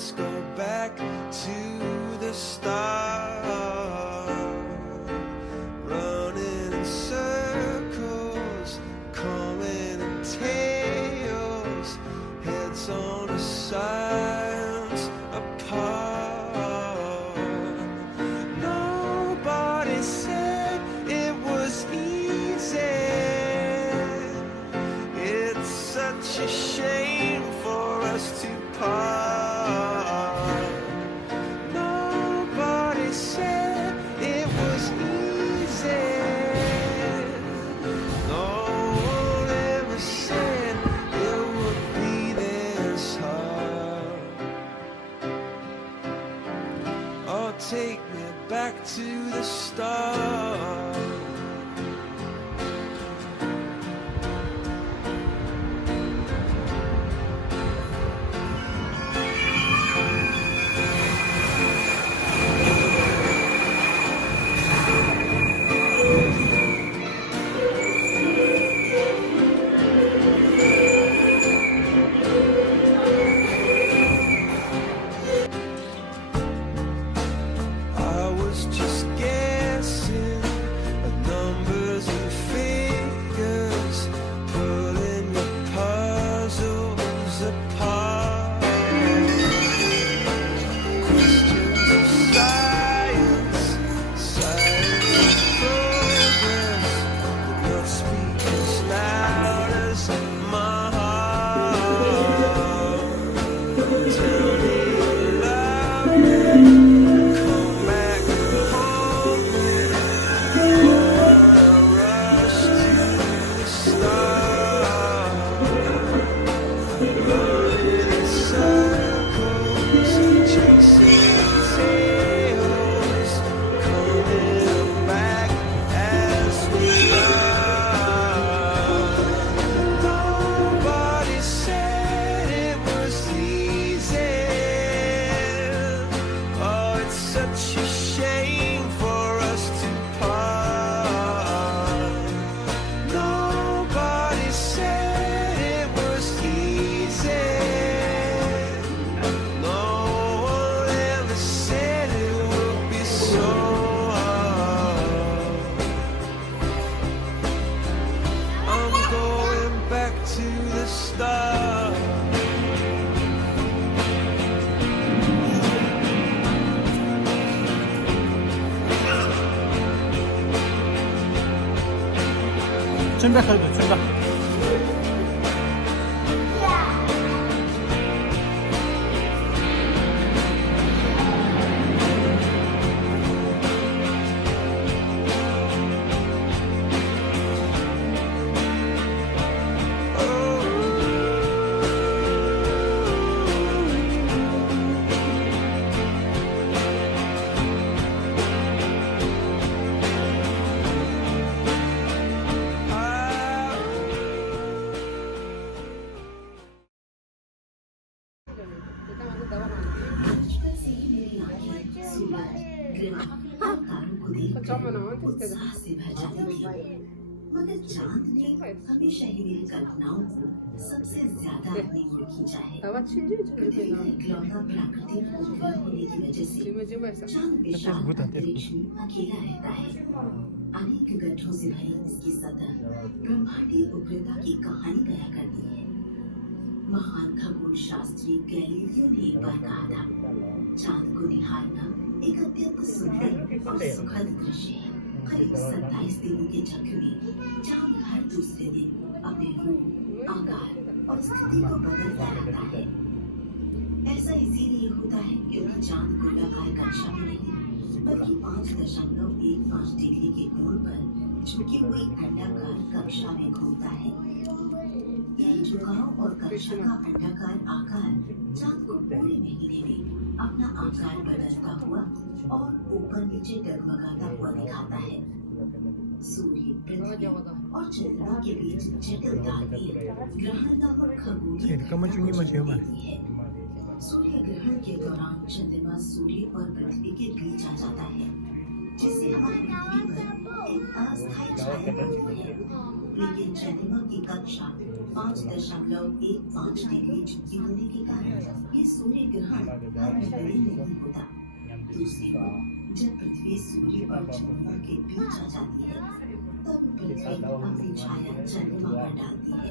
let's go back to the start. Running in circles, coming in tails, heads on the sides apart. Nobody said it was easy. It's such a shame for us to part. Nobody said it was easy. No one ever said it would be this hard. Oh, take me back to the start. I was just guessing at numbers and figures, pulling the puzzles apart. Questions of science, science of progress, did not speak as loud as my heart. Tell me you love me. Come back home with rush to the start. Running in circles, chasing tails, coming back as we are. Nobody said it was easy. Oh, it's such a shame for us to part. Nobody said it was easy. No one ever said it would be so hard. I'm going back to the start. 준비 가도 준비. मगर चांद ने हमेशा ही मेरी कल्पनाओं को सबसे ज्यादा अपनी ओर खींचा है। पृथ्वी का इकलौता प्राकृतिक उपग्रह होने की वजह से चांद विशाल अंतरिक्ष में अकेला रहता है। अनेक गड्ढों से भरी इसकी सतह ब्रह्मांडीय उग्रता की कहानी बयां करती है। महान खगोल शास्त्री गैलीलियो ने एक बार कहा था, चांद को निहारना एक अत्यंत सुंदर और सुखद दृश्य है। करीब 27 दिनों के चक्र में चांद हर दूसरे दिन अपने रूप, आकार और स्थिति को बदलता रहता है। ऐसा इसीलिए होता है क्योंकि चांद गोलाकार कक्षा में नहीं बल्कि 5.15 डिग्री के कोण पर झुकी हुई अंडाकार कक्षा में घूमता है। यही झुकाव और कक्षा का अंडाकार आकार चांद को पूरे महीने में अपना आकार बदलता हुआ और ऊपर नीचे डगमगाता हुआ दिखाता है। सूर्य, पृथ्वी और चंद्रमा के बीच जटिल तालमेल ग्रहण नामक खगोलीय घटना को जन्म देती है। सूर्य ग्रहण के दौरान चंद्रमा सूर्य और पृथ्वी के बीच आ जाता है, जिससे हमारी पृथ्वी पर एक अस्थायी छाया बनती है। लेकिन चंद्रमा की कक्षा 5.15 डिग्री झुकी होने के कारण ये सूर्य ग्रहण हर बड़े नहीं होता। दूसरी ओर जब पृथ्वी सूर्य और चंद्रमा के बीच आ जाती है तब पृथ्वी अपनी छाया चंद्रमा पर डालती है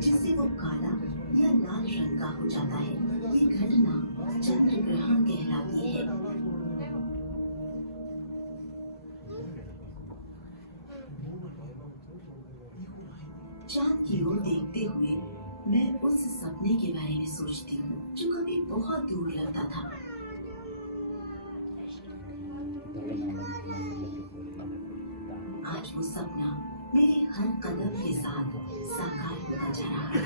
जिससे वो काला या लाल रंग का हो जाता है। ये घटना चंद्र ग्रहण कहलाती है। चांद की ओर देखते हुए मैं उस सपने के बारे में सोचती हूँ जो कभी बहुत दूर लगता था। आज वो सपना मेरे हर कदम के साथ साकार होता जा रहा है।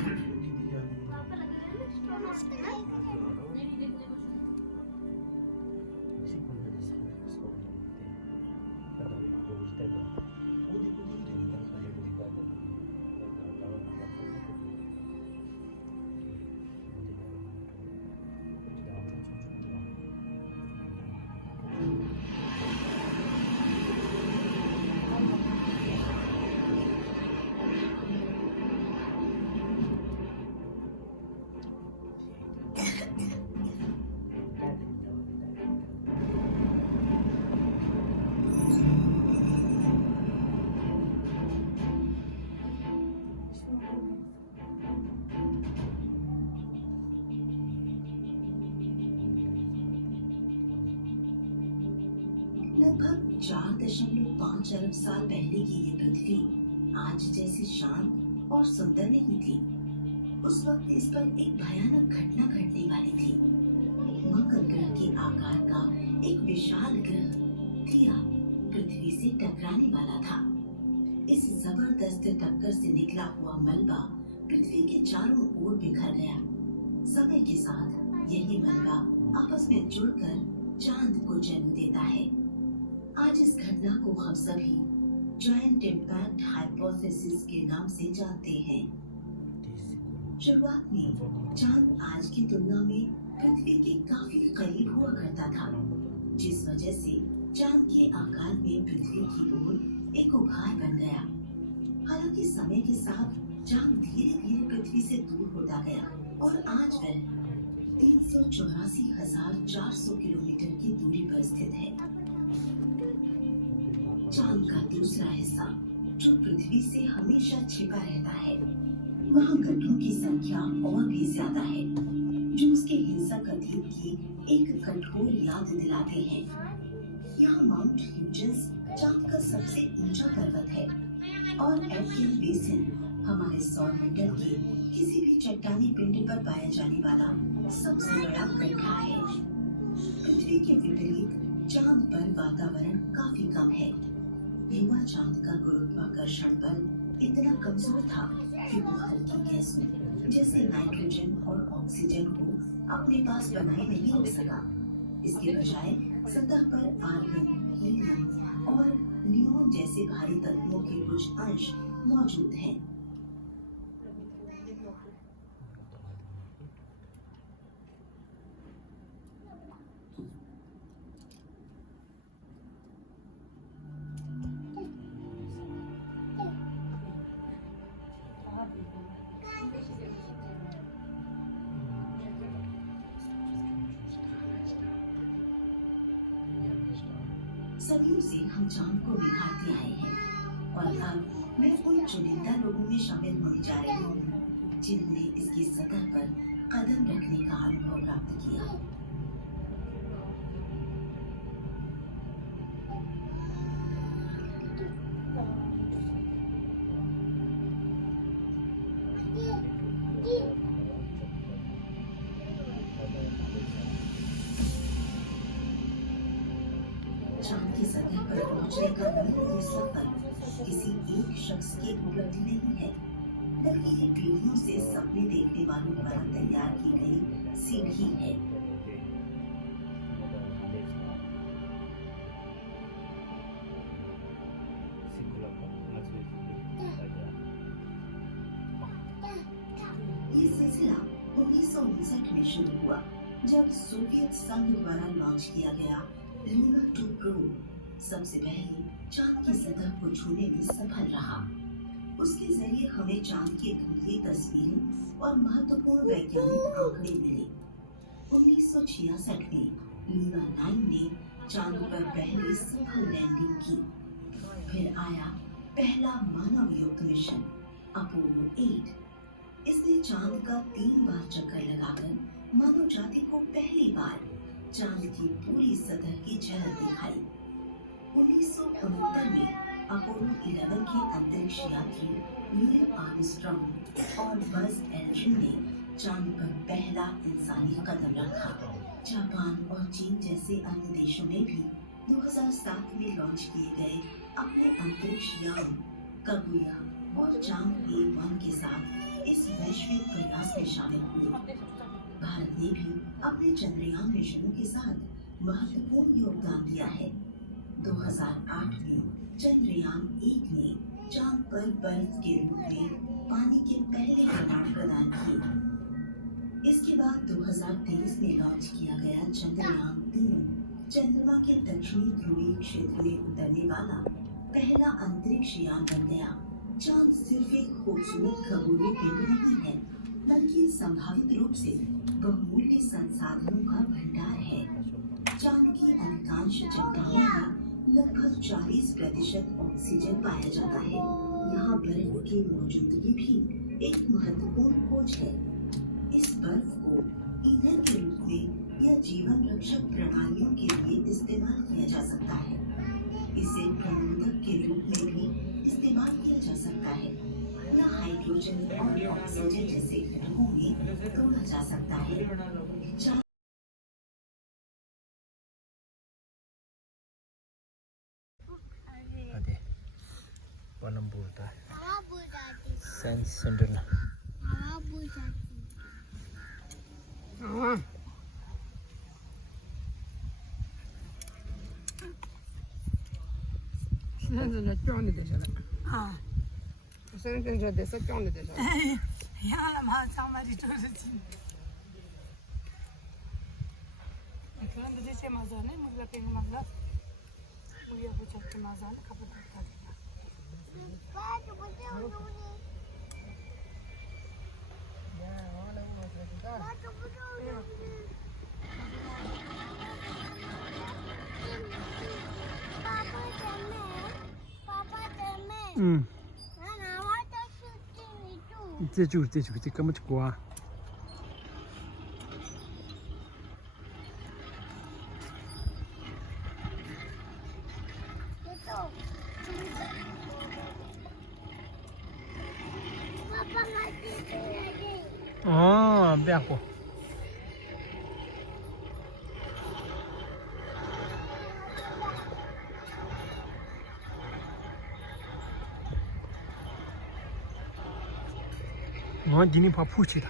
लगभग 4.5 अरब साल पहले की ये पृथ्वी आज जैसी शांत और सुंदर नहीं थी। उस वक्त इस पर एक भयानक घटना घटने वाली थी। मंगल ग्रह के आकार का एक विशाल ग्रह थिया पृथ्वी से टकराने वाला था। इस जबरदस्त टक्कर से निकला हुआ मलबा पृथ्वी के चारों ओर बिखर गया। समय के साथ यही मलबा आपस में जुड़कर चांद को जन्म देता है। आज इस घटना को हम सभी जॉइंट इम्पैक्ट हाइपोथेसिस के नाम से जानते हैं। शुरुआत में चांद आज की तुलना में पृथ्वी के काफी करीब हुआ करता था, जिस वजह से चांद के आकार में पृथ्वी की ओर एक उभार बन गया। हालांकि समय के साथ चांद धीरे धीरे पृथ्वी से दूर होता गया और आज वह 384,400 किलोमीटर की दूरी पर स्थित है। चांद का दूसरा हिस्सा जो पृथ्वी से हमेशा छिपा रहता है, वहाँ ग्रहों की संख्या और भी ज्यादा है जो उसके हिंसक अतीत की एक कठोर याद दिलाते हैं। यहाँ माउंट ह्यूजेस चांद का सबसे ऊंचा पर्वत है और एल्किन बेसिन हमारे सौर मंडल के किसी भी चट्टानी पिंड पर पाया जाने वाला सबसे बड़ा गड्ढा है। पृथ्वी के विपरीत चांद पर वातावरण काफी कम है। युवा चांद का गुरुत्वाकर्षण बल इतना कमजोर था कि वो हल्की गैसों जैसे नाइट्रोजन और ऑक्सीजन को अपने पास बनाए नहीं रख सका। इसके बजाय सतह पर आर्गन, हीलियम और नियोन जैसे भारी तत्वों के कुछ अंश मौजूद हैं। सदियों से हम चांद को निहारते आए हैं और अब मैं उन चुनिंदा लोगों में शामिल होने जा रही हूँ जिन्होंने इसकी सतह पर कदम रखने का अनुभव प्राप्त किया। चांद की सतह पर पहुंचने का ये सफर किसी एक शख्स की उपलब्धि नहीं है, बल्कि ये पीढ़ियों से सपने देखने वालों द्वारा तैयार की गई सीढ़ी है। ये सिलसिला 1959 में शुरू हुआ जब सोवियत संघ द्वारा लॉन्च किया गया लूना 2 प्रोब सबसे पहले चांद की सतह को छूने में सफल रहा। उसके जरिए हमें चांद की धुंधली तस्वीरें और महत्वपूर्ण वैज्ञानिक आंकड़े मिले। 1966 में लीवा 9 ने चांद पर पहली सफल लैंडिंग की। फिर आया पहला मानव युक्त मिशन अपोलो 8। इसने चांद का 3 बार चक्कर लगाकर मानव जाति को पहली बार चांद की पूरी सतह की झलक दिखाई। 1969 में अपोलो 11 के अंतरिक्ष यात्री नील आर्मस्ट्रॉन्ग और बज एल्ड्रिन ने चांद पर पहला इंसानी कदम रखा। जापान और चीन जैसे अन्य देशों ने भी 2007 में लॉन्च किए गए अपने अंतरिक्ष यान कागुया और चांद-1 के साथ इस वैश्विक प्रयास में शामिल हुए। भारत ने भी अपने चंद्रयान मिशनों के साथ महत्वपूर्ण योगदान दिया है। 2008 में चंद्रयान 1 ने चांद पर बर्फ के रूप में पानी के पहले प्रमाण प्रदान किए। इसके बाद 2023 में लॉन्च किया गया चंद्रयान 3 चंद्रमा के दक्षिणी ध्रुवीय क्षेत्र में उतरने वाला पहला अंतरिक्ष यान बन गया। चांद सिर्फ एक खूबसूरत खगोलीय पिंड नहीं है, बल्कि संभावित रूप से बहुमूल्य संसाधनों का भंडार है। चांद की अधिकांश चट्टानों में लगभग 40% ऑक्सीजन पाया जाता है। यहाँ बर्फ की मौजूदगी भी एक महत्वपूर्ण खोज है। इस बर्फ को ईंधन के रूप में या जीवन रक्षक प्रणालियों के लिए इस्तेमाल किया जा सकता है। इसे प्रबंधक के रूप में भी इस्तेमाल किया जा सकता है या हाइड्रोजन और ऑक्सीजन जैसे घटकों में तोड़ा जा सकता है। Ada Panambuta Science Center na. Sen de déjà. Ah. Sen de déjà déjà. Yana ma samari çözülsün. Ekran da dişe mazane, muzla peyni mazla. Buraya bıçak mazane kapıda kalıyor. Te kama chukua. Ah, biar aku. Wah, gini papu cita.